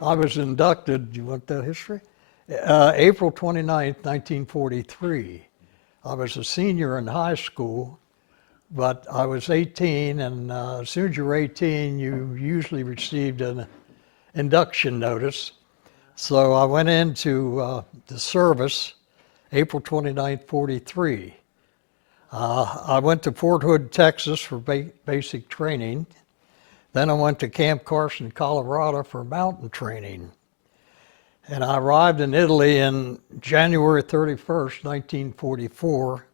I was inducted, do you want that history? April 29th, 1943. I was a senior in high school, but I was 18, and as soon as you're 18, you usually received an induction notice. So I went into the service April 29th, 43. I went to Fort Hood, Texas for basic training. Then I went to Camp Carson, Colorado for mountain training. And I arrived in Italy on January 31st, 1944.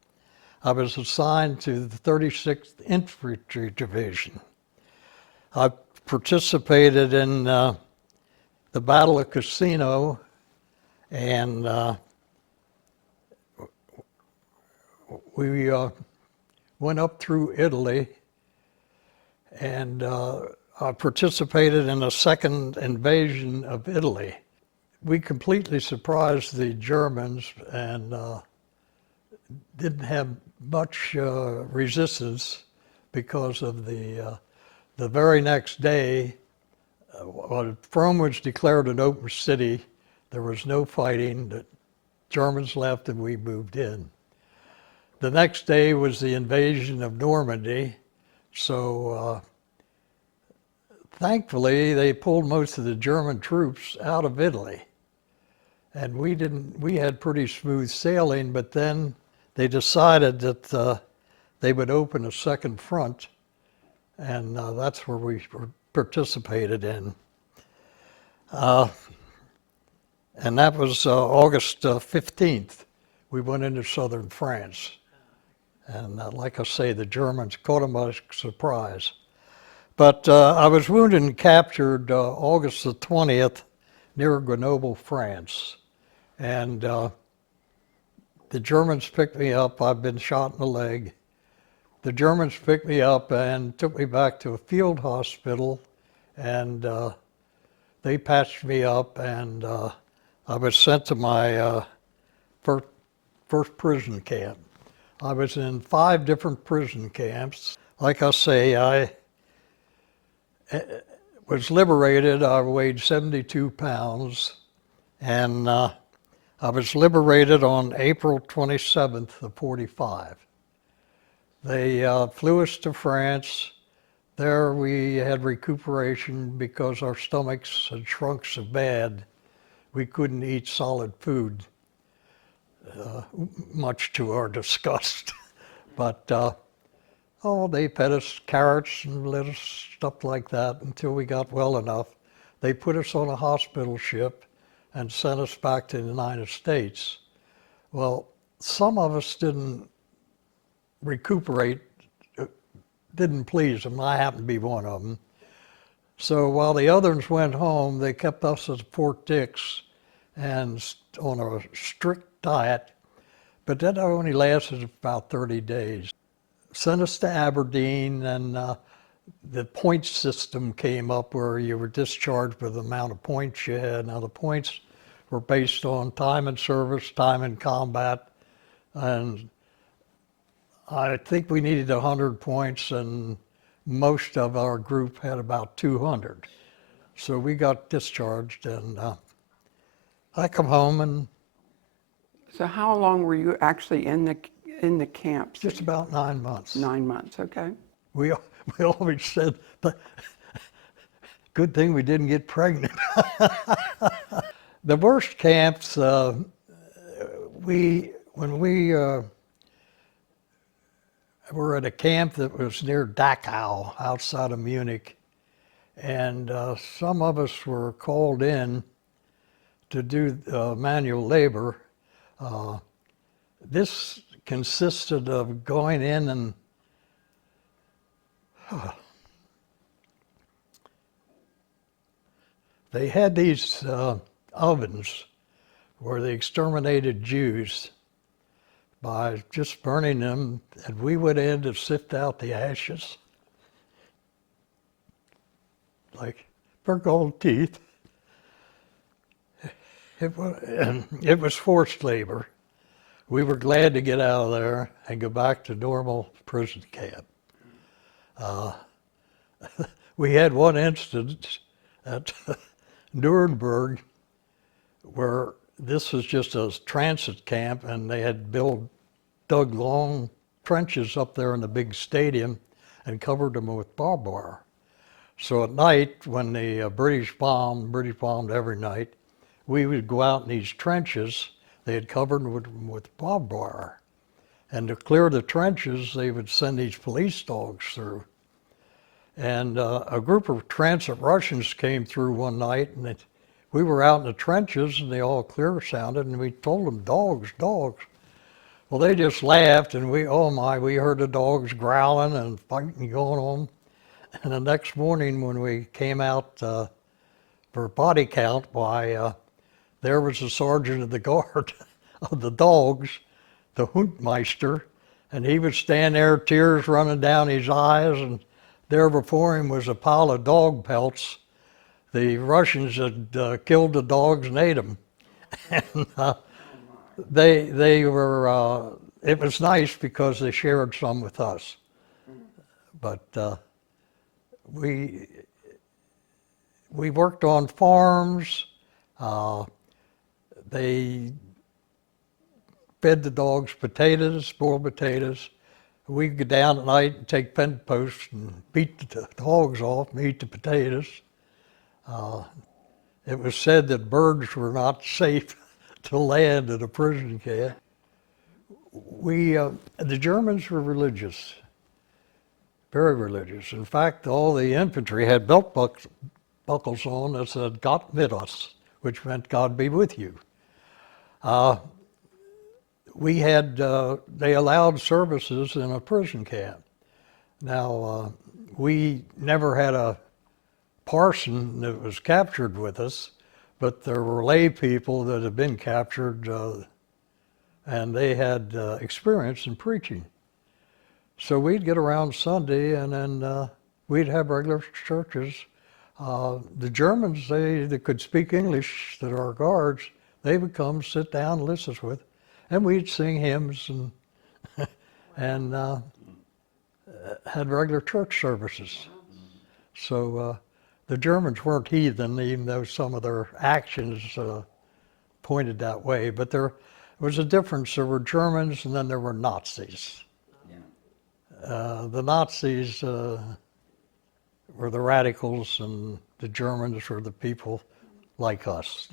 I was assigned to the 36th Infantry Division. I participated in the Battle of Cassino, and we went up through Italy, and I participated in a second invasion of Italy. We completely surprised the Germans and didn't have much resistance because of the very next day, Rome was declared an open city. There was no fighting. The Germans left and we moved in. The next day was the invasion of Normandy. So thankfully, they pulled most of the German troops out of Italy. And we had pretty smooth sailing, but then they decided that they would open a second front, and that's where we participated in. And that was August 15th. We went into southern France. And like I say, the Germans caught them by surprise. But I was wounded and captured August the 20th near Grenoble, France. And the Germans picked me up. I've been shot in the leg. The Germans picked me up and took me back to a field hospital, and they patched me up, and I was sent to my first prison camp. I was in 5 different prison camps. Like I say, I was liberated. I weighed 72 pounds, and I was liberated on April 27th of 45. They flew us to France. There we had recuperation because our stomachs had shrunk so bad we couldn't eat solid food, much to our disgust. But they fed us carrots and lettuce, stuff like that, until we got well enough. They put us on a hospital ship and sent us back to the United States. Well, some of us didn't recuperate, didn't please them. I happened to be one of them. So while the others went home, they kept us at Fort Dix and on a strict diet, but that only lasted about 30 days. Sent us to Aberdeen, and the point system came up where you were discharged with the amount of points you had. Now the points were based on time in service, time in combat, and I think we needed 100 points, and most of our group had about 200. So we got discharged, and I come home, and So how long were you actually in the camps? just about 9 months. 9 months, okay. We always said, good thing we didn't get pregnant. The worst camps, when we were at a camp that was near Dachau, outside of Munich, and some of us were called in to do manual labor. This consisted of going in and they had these ovens where they exterminated Jews by just burning them, and we went in to sift out the ashes like for gold teeth. It was forced labor. We were glad to get out of there and go back to normal prison camp. We had one instance at Nuremberg, where this was just a transit camp, and they had dug long trenches up there in the big stadium and covered them with barbed wire. So at night, when the British bombed every night, we would go out in these trenches they had covered with barbed wire. And to clear the trenches, they would send these police dogs through. And a group of transit Russians came through one night, and we were out in the trenches, and they all clear sounded, and we told them, dogs, dogs. Well, they just laughed, and we heard the dogs growling and fighting going on. And the next morning when we came out for body count, there was the sergeant of the guard of the dogs, the Huntmeister, and he would stand there, tears running down his eyes, and there before him was a pile of dog pelts. The Russians had killed the dogs and ate them. And they were, it was nice because they shared some with us. But we worked on farms. They fed the dogs potatoes, boiled potatoes. We'd go down at night and take fence posts and beat the dogs off and eat the potatoes. It was said that birds were not safe to land at a prison camp. The Germans were religious, very religious. In fact, all the infantry had belt buckles on that said, Gott mit us, which meant God be with you. They allowed services in a prison camp. Now, we never had a parson that was captured with us, but there were lay people that had been captured, and they had experience in preaching. So we'd get around Sunday, and then we'd have regular churches. The Germans, they could speak English, that our guards, they would come sit down and listen with, and we'd sing hymns and had regular church services. So the Germans weren't heathen, even though some of their actions pointed that way. But there was a difference. There were Germans, and then there were Nazis. The Nazis were the radicals, and the Germans were the people like us.